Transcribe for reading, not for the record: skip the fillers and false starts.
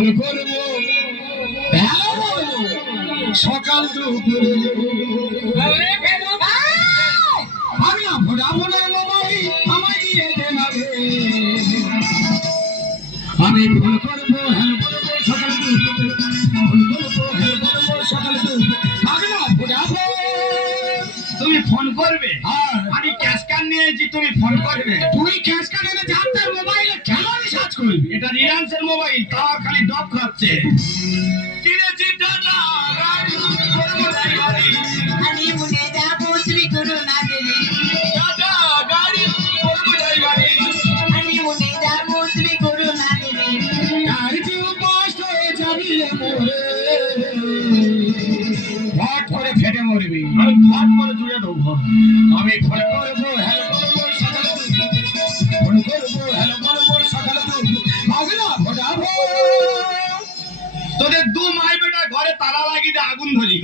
phone করবো সকাল দুপুরে আমি ভোডাফোনের মোবাইল আমায় দিয়ে দেন আগে আমি ফোন করবো হ্যাঁ বলবো সকাল দুপুরে ফোন করবো হ্যাঁ বলবো সকাল দুপুরে আমি না ভোডাফোন তুমি ফোন করবে আমি ক্যাশ কার্ড নিয়েছি তুমি ফোন করবে তুই ক্যাশ কার্ড এনে জানতার মোবাইলে কেন রিচার্জ করবি এটা রিলায়েন্সের মোবাইল তাও খালি ডব খাচ্ছে কিনেছি টাটা গাড়ি করবো ড্রাইভারি আমি মনে যাবো তুমি করো না দেরি টাটা গাড়ি করবো ড্রাইভারি আমি মনে যাবো তুমি করো না দেরি আর কেউ কষ্ট হয়ে যাবি মোরে ফট করে ফেটে মরবি আমি ফট করে জুড়ে দেবো আমি ফোন করবো হ্যালো বলবো সকাল ফোন করবো হ্যালো বলবো সকাল পাগলা ভোডাফোন তোদের দু মাই বেটা ঘরে তালা লাগিয়ে দিয়ে আগুন ধরিয়ে